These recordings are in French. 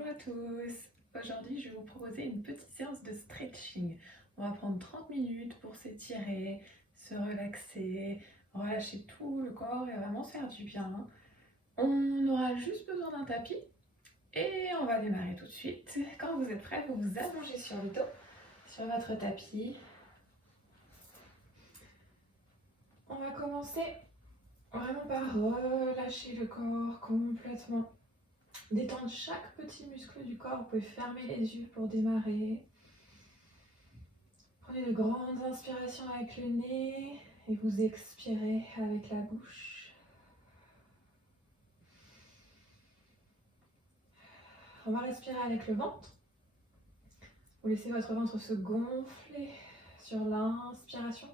Bonjour à tous. Aujourd'hui, je vais vous proposer une petite séance de stretching. On va prendre 30 minutes pour s'étirer, se relaxer, relâcher tout le corps et vraiment se faire du bien. On aura juste besoin d'un tapis et on va démarrer tout de suite. Quand vous êtes prêts, vous vous allongez sur le dos, sur votre tapis. On va commencer vraiment par relâcher le corps complètement. Détendre chaque petit muscle du corps. Vous pouvez fermer les yeux pour démarrer. Prenez de grandes inspirations avec le nez et vous expirez avec la bouche. On va respirer avec le ventre. Vous laissez votre ventre se gonfler sur l'inspiration,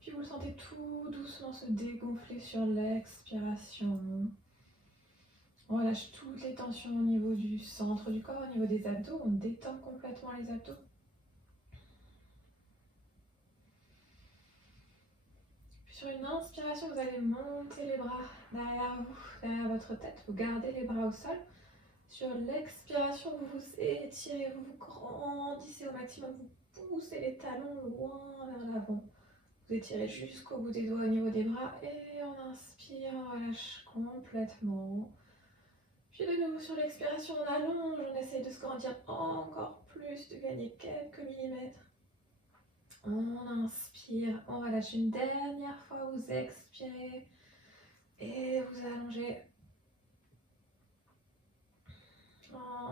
puis vous le sentez tout doucement se dégonfler sur l'expiration. On relâche toutes les tensions au niveau du centre du corps, au niveau des abdos. On détend complètement les abdos. Puis sur une inspiration, vous allez monter les bras derrière vous, derrière votre tête. Vous gardez les bras au sol. Sur l'expiration, vous vous étirez, vous vous grandissez au maximum. Vous poussez les talons loin vers l'avant. Vous étirez jusqu'au bout des doigts au niveau des bras. Et on inspire, on relâche complètement. Puis de nouveau sur l'expiration, on allonge, on essaye de se grandir encore plus, de gagner quelques millimètres. On inspire, on relâche une dernière fois, vous expirez et vous allongez.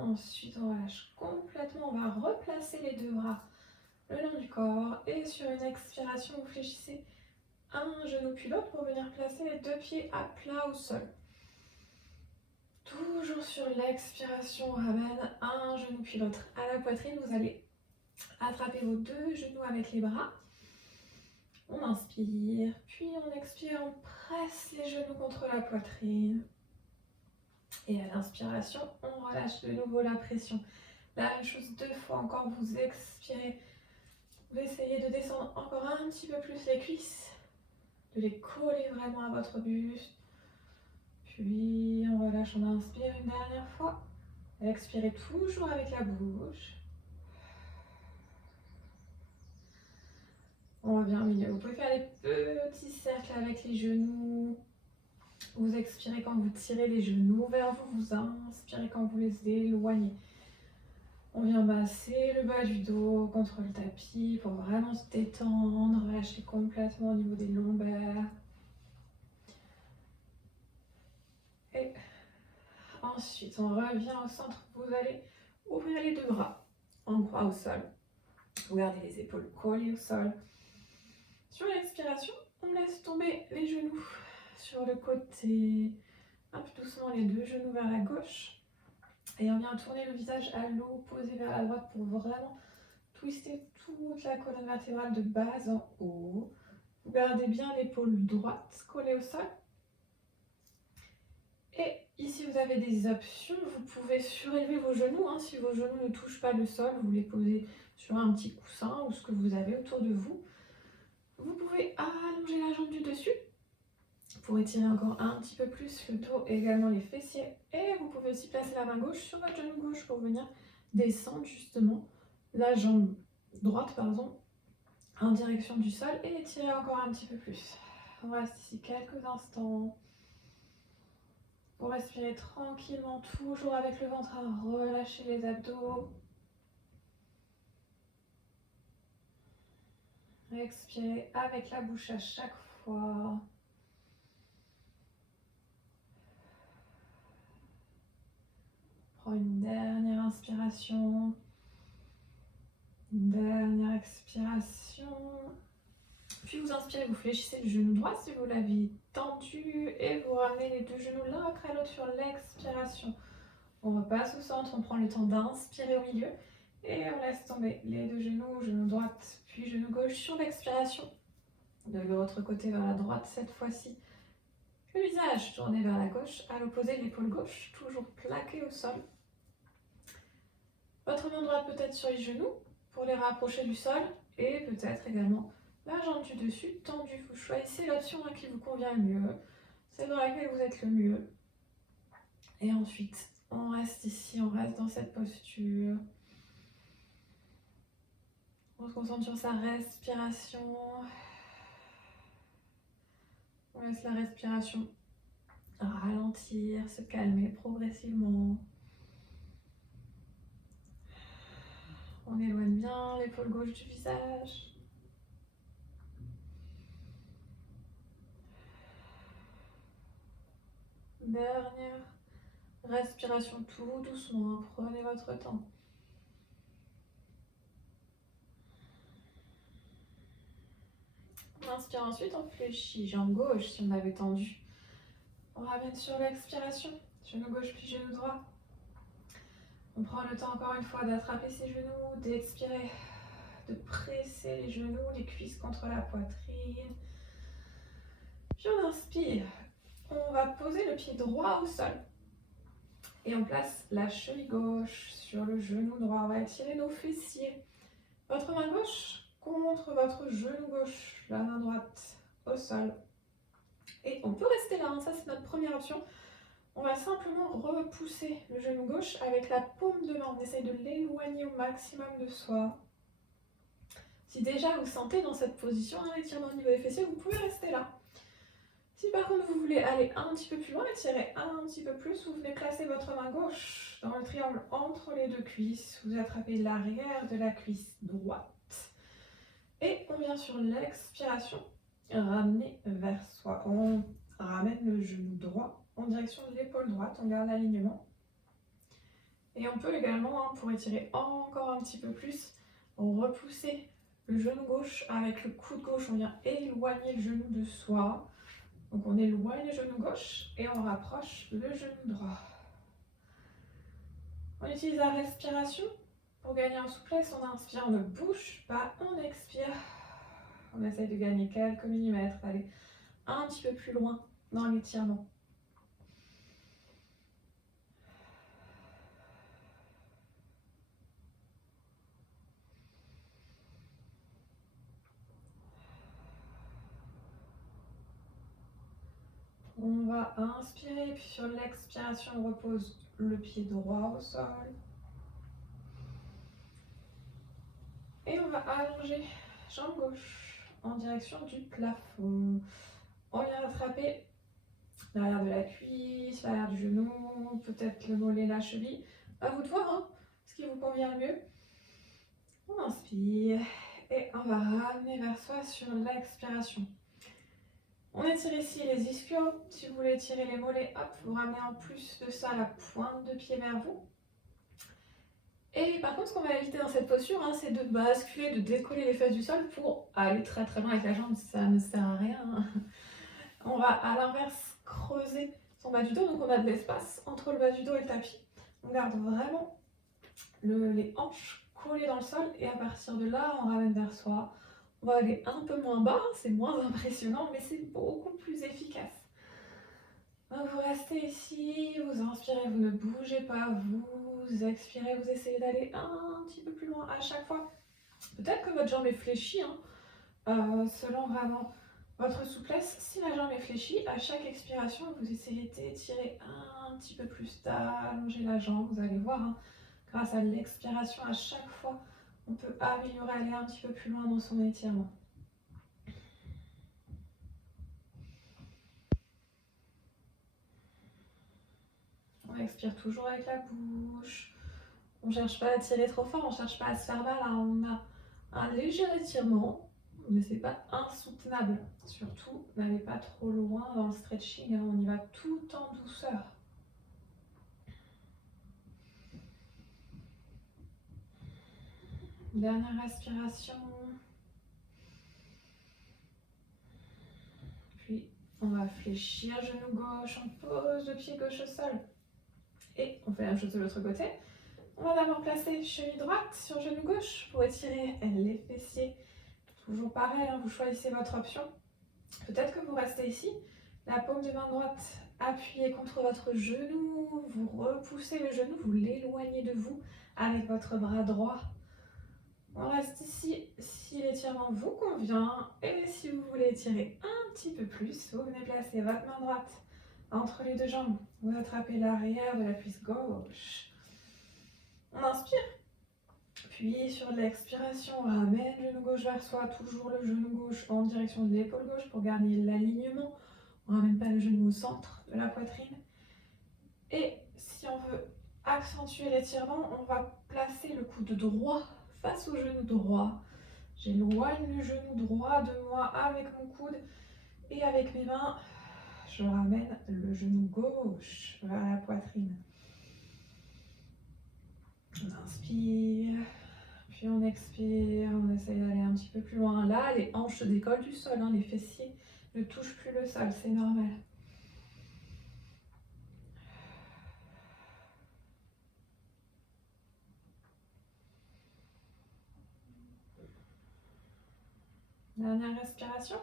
Ensuite, on relâche complètement, on va replacer les deux bras le long du corps et sur une expiration, vous fléchissez un genou puis l'autre pour venir placer les deux pieds à plat au sol. Toujours sur l'expiration, on ramène un genou puis l'autre à la poitrine. Vous allez attraper vos deux genoux avec les bras. On inspire, puis on expire, on presse les genoux contre la poitrine. Et à l'inspiration, on relâche de nouveau la pression. La même chose deux fois encore, vous expirez. Vous essayez de descendre encore un petit peu plus les cuisses, de les coller vraiment à votre buste. Puis on relâche, on inspire une dernière fois. Expirez toujours avec la bouche. On revient au milieu. Vous pouvez faire des petits cercles avec les genoux. Vous expirez quand vous tirez les genoux vers vous. Vous inspirez quand vous les éloignez. On vient masser le bas du dos contre le tapis pour vraiment se détendre, relâcher complètement au niveau des lombaires. Et ensuite, on revient au centre. Vous allez ouvrir les deux bras en croix au sol. Vous gardez les épaules collées au sol. Sur l'expiration, on laisse tomber les genoux sur le côté. Un peu doucement les deux genoux vers la gauche. Et on vient tourner le visage à l'opposé vers la droite pour vraiment twister toute la colonne vertébrale de bas en haut. Vous gardez bien l'épaule droite collée au sol. Et ici, vous avez des options. Vous pouvez surélever vos genoux. Si vos genoux ne touchent pas le sol, vous les posez sur un petit coussin ou ce que vous avez autour de vous. Vous pouvez allonger la jambe du dessus pour étirer encore un petit peu plus le dos et également les fessiers. Et vous pouvez aussi placer la main gauche sur votre genou gauche pour venir descendre justement la jambe droite en direction du sol et étirer encore un petit peu plus. On reste ici quelques instants. Vous respirez tranquillement, toujours avec le ventre à relâcher les abdos. Expirez avec la bouche à chaque fois. Prends une dernière inspiration. Une dernière expiration. Puis vous inspirez, vous fléchissez le genou droit si vous l'avez tendu et vous ramenez les deux genoux l'un après l'autre sur l'expiration. On repasse au centre, on prend le temps d'inspirer au milieu et on laisse tomber les deux genoux, genou droit puis genou gauche sur l'expiration. De l'autre côté vers la droite cette fois-ci. Le visage tourné vers la gauche, à l'opposé l'épaule gauche, toujours plaquée au sol. Votre main droite peut-être sur les genoux pour les rapprocher du sol et peut-être également la jambe du dessus tendue. Vous choisissez l'option qui vous convient le mieux, celle dans laquelle vous êtes le mieux. Et ensuite, on reste ici, on reste dans cette posture. On se concentre sur sa respiration. On laisse la respiration ralentir, se calmer progressivement. On éloigne bien l'épaule gauche du visage. Dernière respiration tout doucement, prenez votre temps. On inspire ensuite, on fléchit, jambe gauche si on avait tendu. On ramène sur l'expiration, genou gauche puis genou droit. On prend le temps encore une fois d'attraper ses genoux, d'expirer, de presser les genoux, les cuisses contre la poitrine. Puis on inspire. On va poser le pied droit au sol. Et on place la cheville gauche sur le genou droit. On va étirer nos fessiers. Votre main gauche contre votre genou gauche. La main droite au sol. Et on peut rester là, hein. Ça c'est notre première option. On va simplement repousser le genou gauche avec la paume de main. On essaye de l'éloigner au maximum de soi. Si déjà vous sentez dans cette position un étirement au niveau des fessiers, vous pouvez rester là. Si par contre vous voulez aller un petit peu plus loin, étirer un petit peu plus, vous venez placer votre main gauche dans le triangle entre les deux cuisses. Vous attrapez l'arrière de la cuisse droite. Et on vient sur l'expiration, ramener vers soi. On ramène le genou droit en direction de l'épaule droite, on garde l'alignement. Et on peut également, pour étirer encore un petit peu plus, repousser le genou gauche avec le coude gauche, on vient éloigner le genou de soi. Donc on éloigne le genou gauche et on rapproche le genou droit. On utilise la respiration pour gagner en souplesse. On inspire, on ne bouge pas, on expire. On essaye de gagner quelques millimètres, d'aller un petit peu plus loin dans l'étirement. On va inspirer, puis sur l'expiration, on repose le pied droit au sol. Et on va allonger jambe gauche en direction du plafond. On vient attraper l'arrière de la cuisse, l'arrière du genou, peut-être le mollet, la cheville. À vous de voir hein, ce qui vous convient le mieux. On inspire et on va ramener vers soi sur l'expiration. On étire ici les ischios. Si vous voulez étirer les mollets, hop, vous ramenez en plus de ça la pointe de pied vers vous. Et par contre, ce qu'on va éviter dans cette posture, hein, c'est de basculer, de décoller les fesses du sol pour aller très très loin avec la jambe. Ça ne sert à rien. On va à l'inverse creuser son bas du dos. Donc on a de l'espace entre le bas du dos et le tapis. On garde vraiment les hanches collées dans le sol. Et à partir de là, on ramène vers soi. On va aller un peu moins bas, c'est moins impressionnant, mais c'est beaucoup plus efficace. Donc vous restez ici, vous inspirez, vous ne bougez pas, vous expirez, vous essayez d'aller un petit peu plus loin à chaque fois. Peut-être que votre jambe est fléchie, hein, selon vraiment votre souplesse. Si la jambe est fléchie, à chaque expiration, vous essayez d'étirer un petit peu plus, d'allonger la jambe. Vous allez voir, hein, grâce à l'expiration, à chaque fois, on peut améliorer, aller un petit peu plus loin dans son étirement. On expire toujours avec la bouche. On ne cherche pas à tirer trop fort, on ne cherche pas à se faire mal. Hein. On a un léger étirement, mais ce n'est pas insoutenable. Surtout, n'allez pas trop loin dans le stretching. Hein. On y va tout en douceur. Dernière respiration. Puis, on va fléchir genou gauche, on pose le pied gauche au sol. Et on fait la même chose de l'autre côté. On va d'abord placer cheville droite sur genou gauche pour étirer les fessiers. Toujours pareil, hein, vous choisissez votre option. Peut-être que vous restez ici, la paume de main droite appuyée contre votre genou, vous repoussez le genou, vous l'éloignez de vous avec votre bras droit. On reste ici si l'étirement vous convient et si vous voulez étirer un petit peu plus, vous venez placer votre main droite entre les deux jambes. Vous attrapez l'arrière de la cuisse gauche. On inspire. Puis sur l'expiration, on ramène le genou gauche vers soi, toujours le genou gauche en direction de l'épaule gauche pour garder l'alignement. On ne ramène pas le genou au centre de la poitrine. Et si on veut accentuer l'étirement, on va placer le coude droit face au genou droit. J'éloigne le genou droit de moi avec mon coude et avec mes mains, je ramène le genou gauche vers la poitrine. On inspire, puis on expire, on essaye d'aller un petit peu plus loin. Là, les hanches se décollent du sol, les fessiers ne touchent plus le sol, c'est normal. Dernière respiration.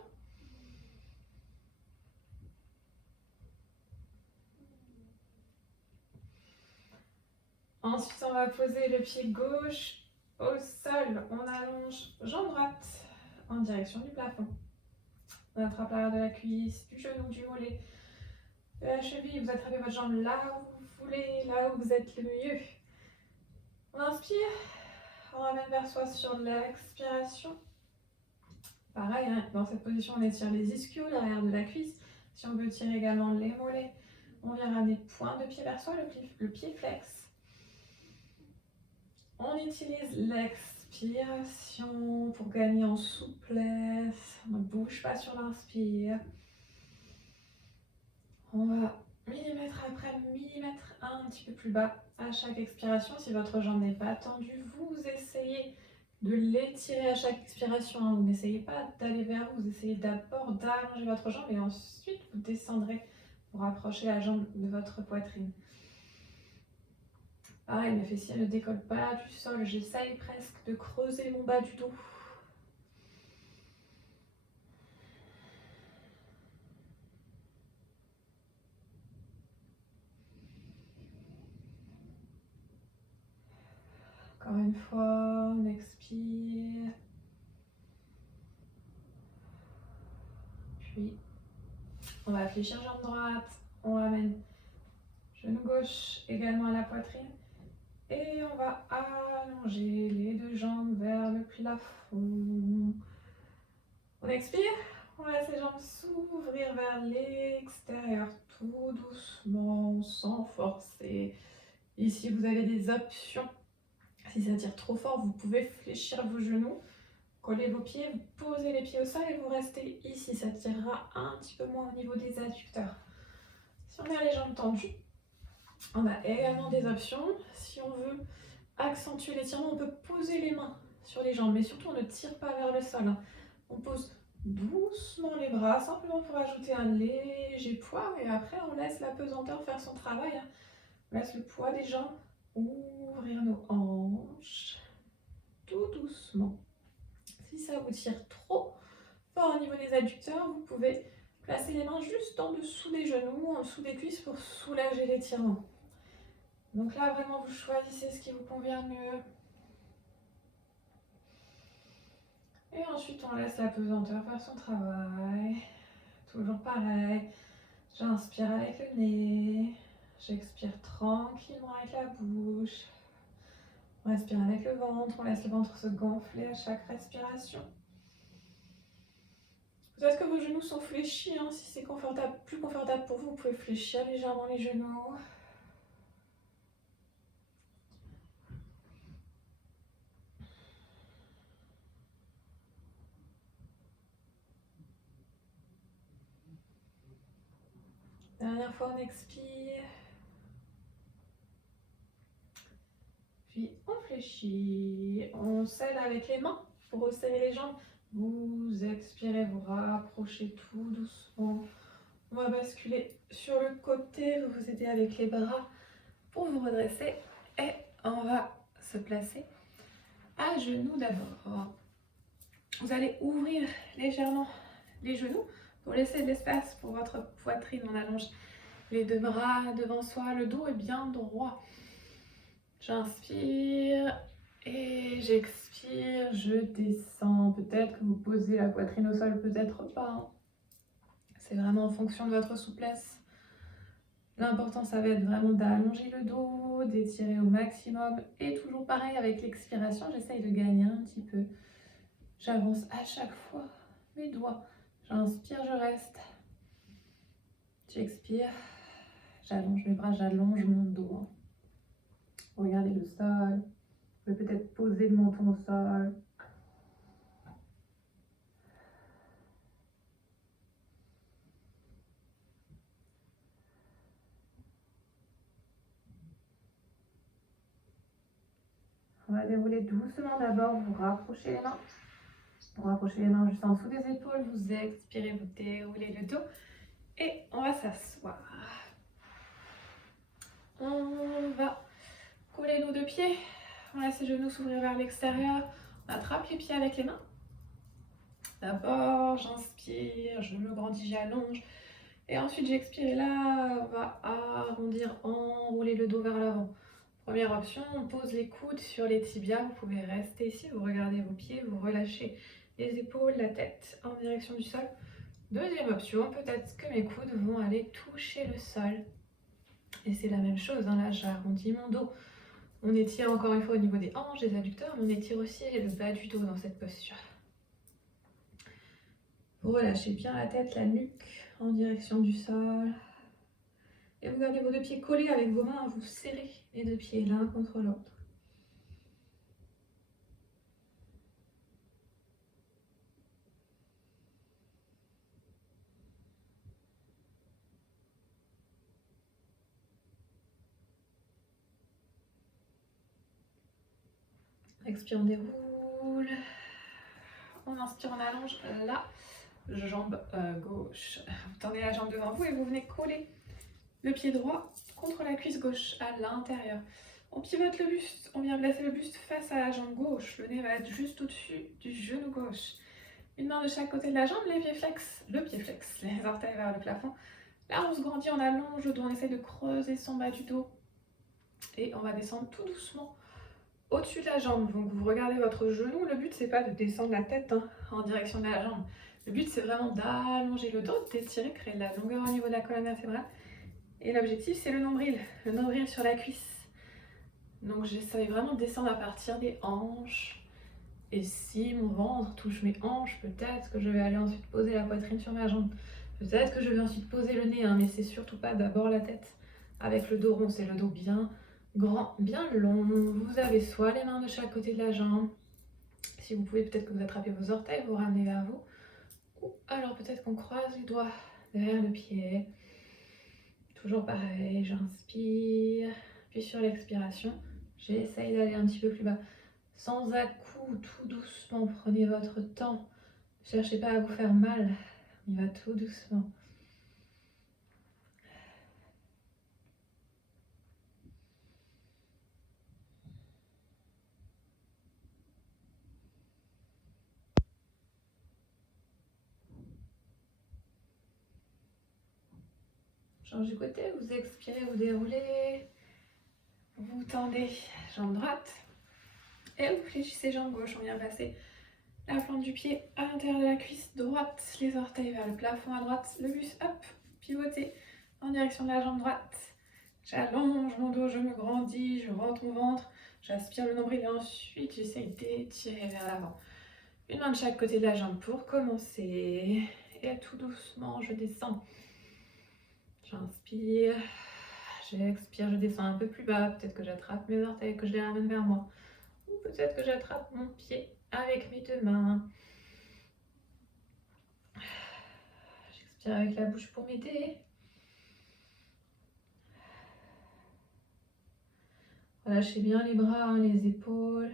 Ensuite, on va poser le pied gauche au sol. On allonge jambe droite en direction du plafond. On attrape l'arrière de la cuisse, du genou, du mollet, de la cheville. Vous attrapez votre jambe là où vous voulez, là où vous êtes le mieux. On inspire, on ramène vers soi sur l'expiration. Pareil, dans cette position, on étire les ischios, l'arrière de la cuisse. Si on veut tirer également les mollets, on vient ramener pointe de pied vers soi, le pied flex. On utilise l'expiration pour gagner en souplesse. On ne bouge pas sur l'inspire. On va millimètre après millimètre un petit peu plus bas à chaque expiration. Si votre jambe n'est pas tendue, vous essayez de l'étirer à chaque expiration. Vous n'essayez pas d'aller vers vous essayez d'abord d'allonger votre jambe et ensuite vous descendrez pour rapprocher la jambe de votre poitrine. Pareil, mes fessiers ne décollent pas du sol. J'essaye presque de creuser mon bas du dos. Encore une fois, on expire. Puis, on va fléchir jambe droite. On ramène genou gauche également à la poitrine. Et on va allonger les deux jambes vers le plafond. On expire. On laisse les jambes s'ouvrir vers l'extérieur, tout doucement, sans forcer. Ici, vous avez des options. Si ça tire trop fort, vous pouvez fléchir vos genoux, coller vos pieds, vous posez les pieds au sol et vous restez ici. Ça tirera un petit peu moins au niveau des adducteurs. Si on a les jambes tendues, on a également des options. Si on veut accentuer l'étirement, on peut poser les mains sur les jambes, mais surtout on ne tire pas vers le sol. On pose doucement les bras, simplement pour ajouter un léger poids, et après on laisse la pesanteur faire son travail. On laisse le poids des jambes ouvrir nos hanches, tout doucement. Si ça vous tire trop fort au niveau des adducteurs, vous pouvez placer les mains juste en dessous des genoux, en dessous des cuisses pour soulager l'étirement. Donc là, vraiment, vous choisissez ce qui vous convient le mieux. Et ensuite, on laisse la pesanteur faire son travail. Toujours pareil. J'inspire avec le nez. J'expire tranquillement avec la bouche. On respire avec le ventre. On laisse le ventre se gonfler à chaque respiration. Peut-être que vos genoux sont fléchis. Si c'est plus confortable pour vous, vous pouvez fléchir légèrement les genoux. Dernière fois, on expire. Puis on fléchit. On scelle avec les mains pour resserrer les jambes. Vous expirez, vous rapprochez tout doucement. On va basculer sur le côté. Vous vous aidez avec les bras pour vous redresser. Et on va se placer à genoux d'abord. Vous allez ouvrir légèrement les genoux pour laisser de l'espace pour votre poitrine. On allonge les deux bras devant soi. Le dos est bien droit. J'inspire et j'expire. Je descends. Peut-être que vous posez la poitrine au sol, peut-être pas. C'est vraiment en fonction de votre souplesse. L'important, ça va être vraiment d'allonger le dos, d'étirer au maximum. Et toujours pareil avec l'expiration, j'essaye de gagner un petit peu. J'avance à chaque fois mes doigts. J'inspire, je reste. J'expire. J'allonge mes bras, j'allonge mon dos. Regardez le sol. Vous pouvez peut-être poser le menton au sol. On va dérouler doucement d'abord. Vous rapprochez les mains. Vous rapprochez les mains juste en dessous des épaules. Vous expirez, vous déroulez le dos. Et on va s'asseoir. On va coller nos deux pieds. On laisse les genoux s'ouvrir vers l'extérieur. On attrape les pieds avec les mains. D'abord, j'inspire, je me grandis, j'allonge. Et ensuite, j'expire. Et là, on va arrondir, enrouler le dos vers l'avant. Première option, on pose les coudes sur les tibias. Vous pouvez rester ici, vous regardez vos pieds, vous relâchez les épaules, la tête en direction du sol. Deuxième option, peut-être que mes coudes vont aller toucher le sol. Et c'est la même chose, hein, là j'arrondis mon dos. On étire encore une fois au niveau des hanches, des adducteurs, mais on étire aussi le bas du dos dans cette posture. Vous relâchez bien la tête, la nuque en direction du sol. Et vous gardez vos deux pieds collés avec vos mains, vous serrez les deux pieds l'un contre l'autre. Expire, on déroule. On inspire, on allonge la jambe gauche. Vous tendez la jambe devant vous et vous venez coller le pied droit contre la cuisse gauche à l'intérieur. On pivote le buste, on vient placer le buste face à la jambe gauche. Le nez va être juste au-dessus du genou gauche. Une main de chaque côté de la jambe, les pieds flex, le pied flex, les orteils vers le plafond. Là, on se grandit, on allonge le dos, on essaie de creuser son bas du dos. Et on va descendre tout doucement au-dessus de la jambe. Donc vous regardez votre genou, le but c'est pas de descendre la tête en direction de la jambe. Le but c'est vraiment d'allonger le dos, d'étirer, créer de la longueur au niveau de la colonne vertébrale. Et l'objectif c'est le nombril sur la cuisse. Donc j'essaie vraiment de descendre à partir des hanches. Et si mon ventre touche mes hanches, peut-être que je vais aller ensuite poser la poitrine sur ma jambe. Peut-être que je vais ensuite poser le nez, mais c'est surtout pas d'abord la tête. Avec le dos rond, c'est le dos bien grand, bien long. Vous avez soit les mains de chaque côté de la jambe. Si vous pouvez, peut-être que vous attrapez vos orteils, vous ramenez vers vous. Ou alors peut-être qu'on croise les doigts derrière le pied. Toujours pareil, j'inspire. Puis sur l'expiration, j'essaye d'aller un petit peu plus bas. Sans à-coups, tout doucement, prenez votre temps. Ne cherchez pas à vous faire mal, on y va tout doucement. Change du côté, vous expirez, vous déroulez. Vous tendez jambe droite et vous fléchissez jambe gauche. On vient passer la plante du pied à l'intérieur de la cuisse droite, les orteils vers le plafond à droite, le buste, hop, pivoter en direction de la jambe droite. J'allonge mon dos, je me grandis, je rentre mon ventre, j'aspire le nombril et ensuite j'essaye d'étirer vers l'avant. Une main de chaque côté de la jambe pour commencer. Et tout doucement, je descends. J'inspire, j'expire, je descends un peu plus bas. Peut-être que j'attrape mes orteils, que je les ramène vers moi. Ou peut-être que j'attrape mon pied avec mes deux mains. J'expire avec la bouche pour m'aider. Relâchez bien les bras, les épaules.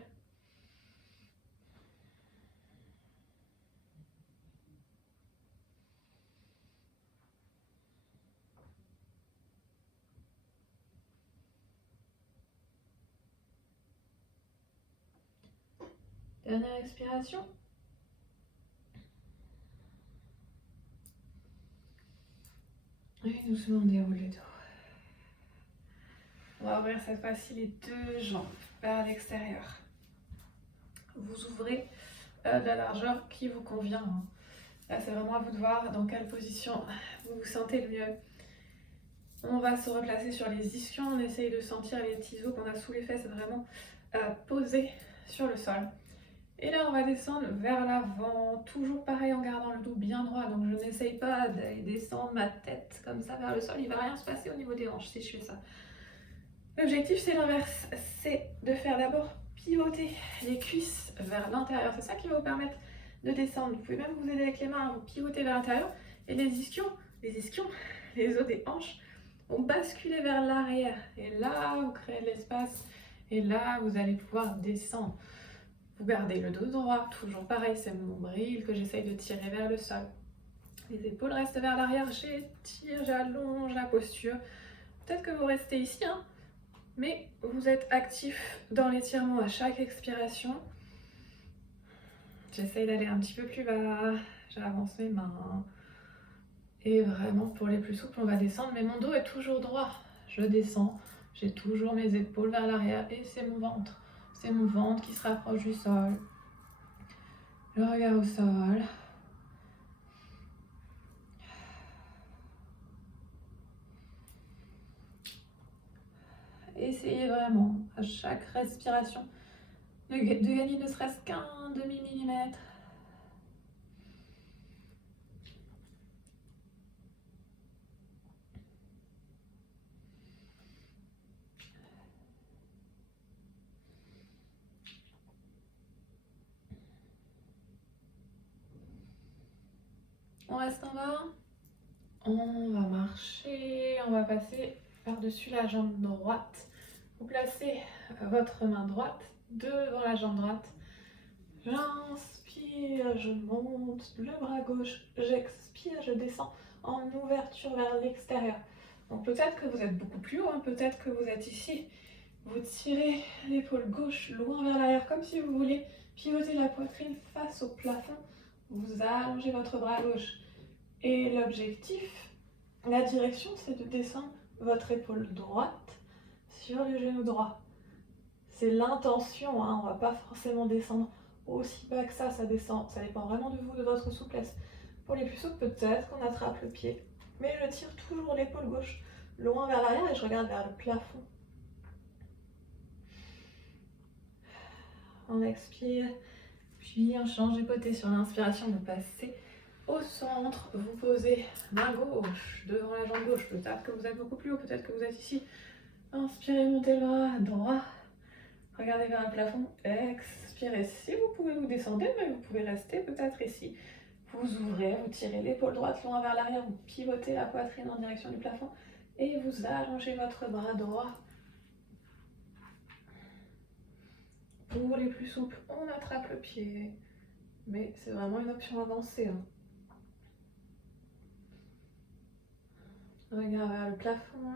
Dernière expiration. Et doucement on déroule le dos. On va ouvrir cette fois-ci les deux jambes vers l'extérieur. Vous ouvrez de la largeur qui vous convient. Là, c'est vraiment à vous de voir dans quelle position vous vous sentez le mieux. On va se replacer sur les ischions, on essaye de sentir les petits os qu'on a sous les fesses vraiment posés sur le sol. Et là, on va descendre vers l'avant, toujours pareil en gardant le dos bien droit. Donc je n'essaye pas d'aller descendre ma tête comme ça vers le sol, il ne va rien se passer au niveau des hanches si je fais ça. L'objectif, c'est l'inverse, c'est de faire d'abord pivoter les cuisses vers l'intérieur. C'est ça qui va vous permettre de descendre. Vous pouvez même vous aider avec les mains, vous pivoter vers l'intérieur. Et les ischions, les os des hanches vont basculer vers l'arrière. Et là, vous créez de l'espace. Et là, vous allez pouvoir descendre. Vous gardez le dos droit, toujours pareil, c'est mon nombril que j'essaye de tirer vers le sol. Les épaules restent vers l'arrière, j'étire, j'allonge la posture. Peut-être que vous restez ici, hein, mais vous êtes actif dans l'étirement à chaque expiration. J'essaye d'aller un petit peu plus bas, j'avance mes mains. Et vraiment, pour les plus souples, on va descendre, mais mon dos est toujours droit. Je descends, j'ai toujours mes épaules vers l'arrière et c'est mon ventre. C'est mon ventre qui se rapproche du sol. Le regard au sol. Essayez vraiment, à chaque respiration, de gagner ne serait-ce qu'un demi-millimètre. On reste en bas. On va marcher, on va passer par-dessus la jambe droite. Vous placez votre main droite devant la jambe droite. J'inspire, je monte le bras gauche. J'expire, je descends en ouverture vers l'extérieur. Donc peut-être que vous êtes beaucoup plus haut, hein, peut-être que vous êtes ici. Vous tirez l'épaule gauche loin vers l'arrière, comme si vous vouliez pivoter la poitrine face au plafond. Vous allongez votre bras gauche. Et l'objectif, la direction, c'est de descendre votre épaule droite sur le genou droit. C'est l'intention, hein, on ne va pas forcément descendre aussi bas que ça descend, ça dépend vraiment de vous, de votre souplesse. Pour les plus souples, peut-être qu'on attrape le pied, mais je tire toujours l'épaule gauche loin vers l'arrière et je regarde vers le plafond. On expire, puis on change de côté sur l'inspiration, vous passez au centre, vous posez main gauche devant la jambe gauche, peut-être que vous êtes beaucoup plus haut, peut-être que vous êtes ici. Inspirez, montez le bras droit, regardez vers le plafond, expirez. Si vous pouvez, vous descendez, mais vous pouvez rester peut-être ici. Vous ouvrez, vous tirez l'épaule droite loin vers l'arrière, vous pivotez la poitrine en direction du plafond et vous allongez votre bras droit. Pour les plus souples, on attrape le pied, mais c'est vraiment une option avancée, hein. Regard vers le plafond.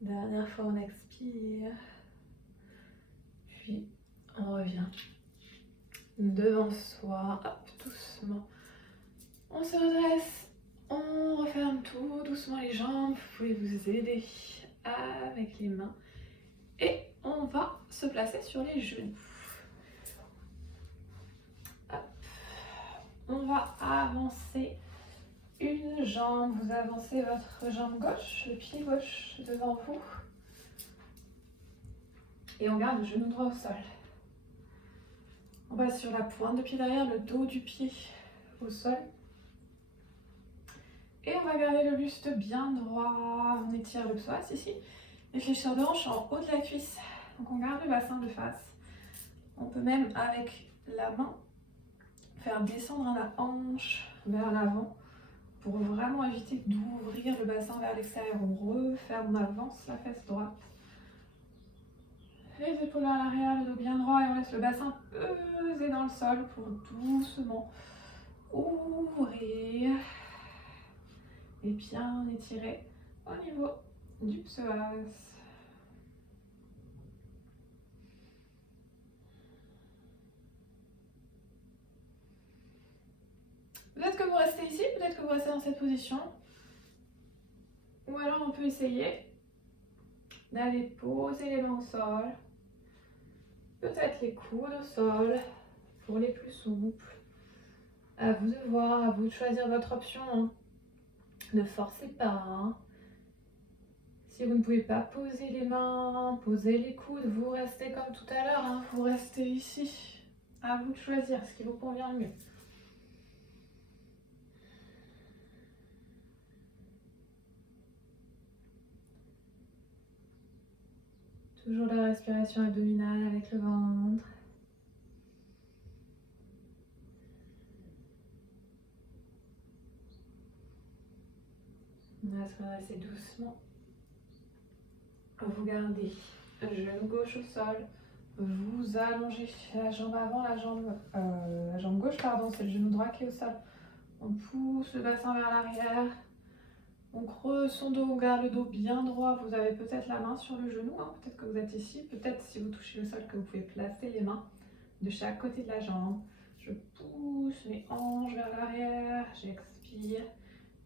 Dernière fois, on expire. Puis, on revient devant soi. Hop, doucement. On se redresse. On referme tout doucement les jambes. Vous pouvez vous aider avec les mains. Et on va se placer sur les genoux. Hop. On va avancer une jambe. Vous avancez votre jambe gauche, le pied gauche devant vous. Et on garde le genou droit au sol. On va sur la pointe de pied derrière, le dos du pied au sol. Et on va garder le buste bien droit. On étire le psoas ici. Les fléchisseurs de hanche en haut de la cuisse. Donc on garde le bassin de face. On peut même avec la main faire descendre la hanche vers l'avant pour vraiment éviter d'ouvrir le bassin vers l'extérieur. On referme, on avance la fesse droite. Les épaules à l'arrière, le dos bien droit et on laisse le bassin peser dans le sol pour doucement ouvrir et bien étirer au niveau du psoas. Peut-être que vous restez ici, peut-être que vous restez dans cette position. Ou alors on peut essayer d'aller poser les mains au sol. Peut-être les coudes au sol pour les plus souples. À vous de voir, à vous de choisir votre option, hein. Ne forcez pas, hein. Si vous ne pouvez pas poser les mains, poser les coudes, vous restez comme tout à l'heure, hein. Vous restez ici. À vous de choisir ce qui vous convient le mieux. Toujours la respiration abdominale avec le ventre. On va se redresser doucement. Vous gardez le genou gauche au sol. Vous allongez la jambe avant, la jambe gauche, pardon, c'est le genou droit qui est au sol. On pousse le bassin vers l'arrière. On creuse son dos, on garde le dos bien droit. Vous avez peut-être la main sur le genou, hein. Peut-être que vous êtes ici. Peut-être si vous touchez le sol que vous pouvez placer les mains de chaque côté de la jambe. Je pousse mes hanches vers l'arrière. J'expire.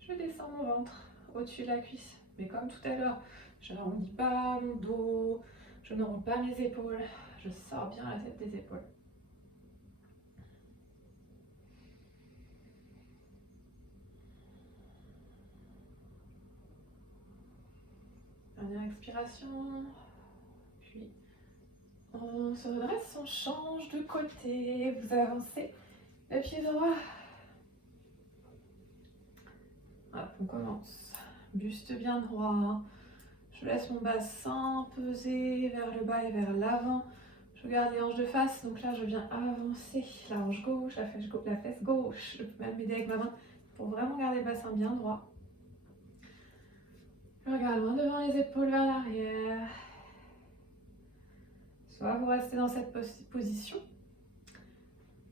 Je descends mon ventre au-dessus de la cuisse. Mais comme tout à l'heure, je n'arrondis pas mon dos. Je ne roule pas mes épaules. Je sors bien la tête des épaules. Dernière expiration. Puis on se redresse, on change de côté. Vous avancez le pied droit. Hop, on commence. Buste bien droit. Je laisse mon bassin peser vers le bas et vers l'avant. Je garde les hanches de face, donc là je viens avancer la hanche gauche, la fesse gauche. Je peux même m'aider avec ma main pour vraiment garder le bassin bien droit. Je regarde loin devant les épaules vers l'arrière. Soit vous restez dans cette position,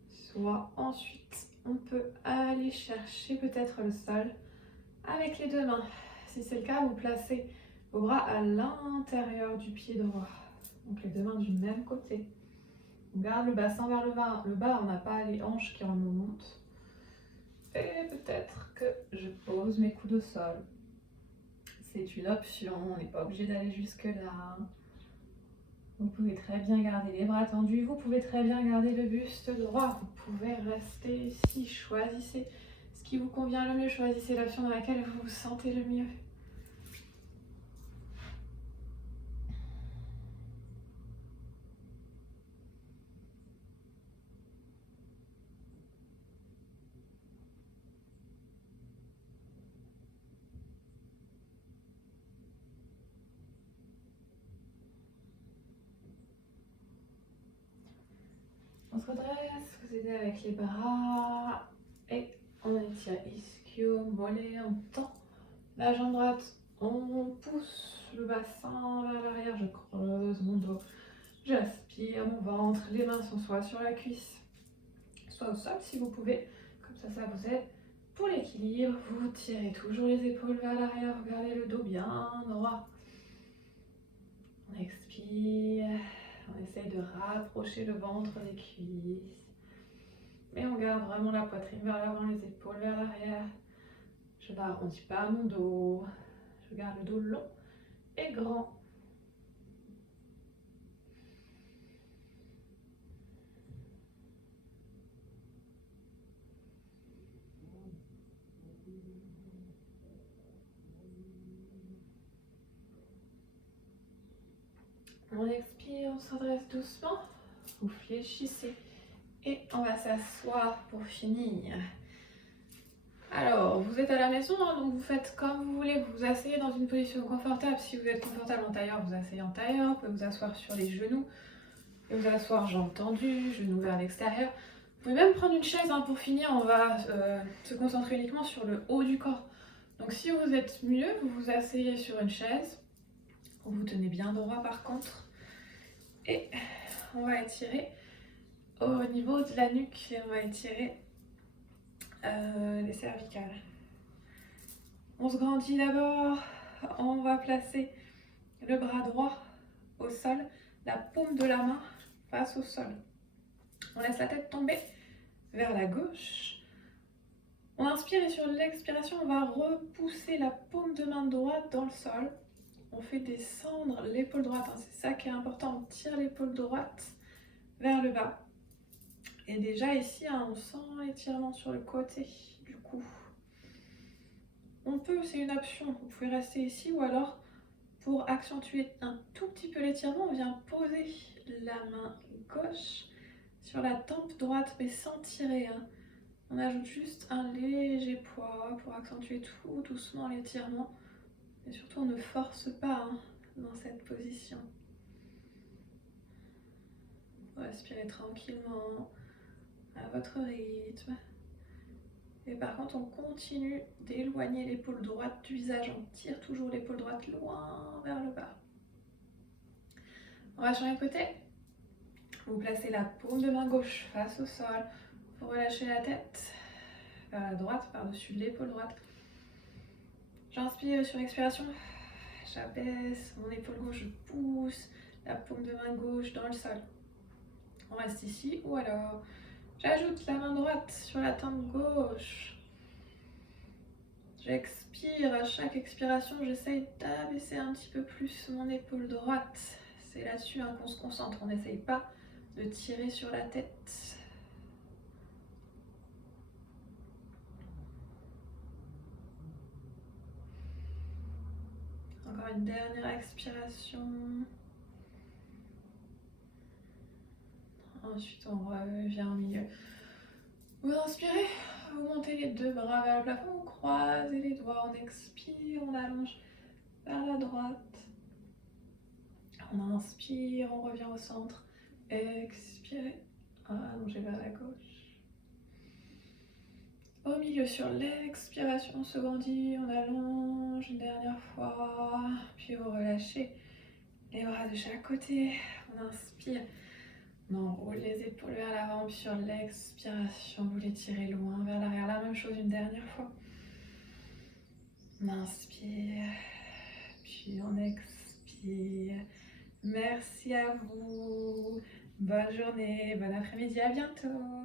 soit ensuite on peut aller chercher peut-être le sol avec les deux mains. Si c'est le cas, vous placez vos bras à l'intérieur du pied droit. Donc les deux mains du même côté. On garde le bassin vers le bas, on n'a pas les hanches qui remontent. Et peut-être que je pose mes coudes au sol. C'est une option, on n'est pas obligé d'aller jusque là. Vous pouvez très bien garder les bras tendus, vous pouvez très bien garder le buste droit. Vous pouvez rester ici, choisissez ce qui vous convient le mieux, choisissez l'option dans laquelle vous vous sentez le mieux. On se redresse, vous aidez avec les bras et on étire ischio, mollet, on tend la jambe droite, on pousse le bassin vers l'arrière, je creuse mon dos, j'aspire mon ventre, les mains sont soit sur la cuisse, soit au sol si vous pouvez, comme ça vous aide pour l'équilibre. Vous tirez toujours les épaules vers l'arrière, vous gardez le dos bien droit. On expire. On essaye de rapprocher le ventre des cuisses. Mais on garde vraiment la poitrine vers l'avant, les épaules vers l'arrière. Je n'arrondis pas mon dos. Je garde le dos long et grand. On expire, on s'adresse doucement. Vous fléchissez. Et on va s'asseoir pour finir. Alors, vous êtes à la maison, hein, donc vous faites comme vous voulez. Vous vous asseyez dans une position confortable. Si vous êtes confortable en tailleur, vous asseyez en tailleur. Vous pouvez vous asseoir sur les genoux. Vous pouvez vous asseoir jambes tendues, genoux vers l'extérieur. Vous pouvez même prendre une chaise, hein, pour finir. On va se concentrer uniquement sur le haut du corps. Donc si vous êtes mieux, vous vous asseyez sur une chaise. Vous vous tenez bien droit par contre. Et on va étirer au niveau de la nuque et on va étirer les cervicales. On se grandit d'abord, on va placer le bras droit au sol, la paume de la main face au sol. On laisse la tête tomber vers la gauche. On inspire et sur l'expiration, on va repousser la paume de main droite dans le sol. On fait descendre l'épaule droite, hein, c'est ça qui est important. On tire l'épaule droite vers le bas. Et déjà ici, hein, on sent l'étirement sur le côté du cou. On peut, c'est une option, vous pouvez rester ici ou alors pour accentuer un tout petit peu l'étirement, on vient poser la main gauche sur la tempe droite mais sans tirer. Hein. On ajoute juste un léger poids pour accentuer tout doucement l'étirement. Et surtout, on ne force pas hein, dans cette position. Respirez tranquillement, à votre rythme. Et par contre, on continue d'éloigner l'épaule droite du visage. On tire toujours l'épaule droite loin vers le bas. On va changer de côté. Vous placez la paume de main gauche face au sol. Vous relâchez la tête vers la droite, par-dessus l'épaule droite. J'inspire sur expiration. J'abaisse mon épaule gauche, je pousse la paume de main gauche dans le sol. On reste ici ou alors j'ajoute la main droite sur la tempe gauche. J'expire, à chaque expiration, j'essaye d'abaisser un petit peu plus mon épaule droite. C'est là-dessus hein, qu'on se concentre, on n'essaye pas de tirer sur la tête. Encore une dernière expiration. Ensuite, on revient au milieu. Vous inspirez, vous montez les deux bras vers le plafond, vous croisez les doigts, on expire, on allonge vers la droite. On inspire, on revient au centre. Expirez, allongez vers la gauche. Au milieu, sur l'expiration, on se grandit, on allonge une dernière fois. Puis vous relâchez les bras de chaque côté. On inspire. On enroule les épaules vers l'avant, puis sur l'expiration, vous les tirez loin vers l'arrière. La même chose une dernière fois. On inspire, puis on expire. Merci à vous. Bonne journée, bon après-midi, à bientôt.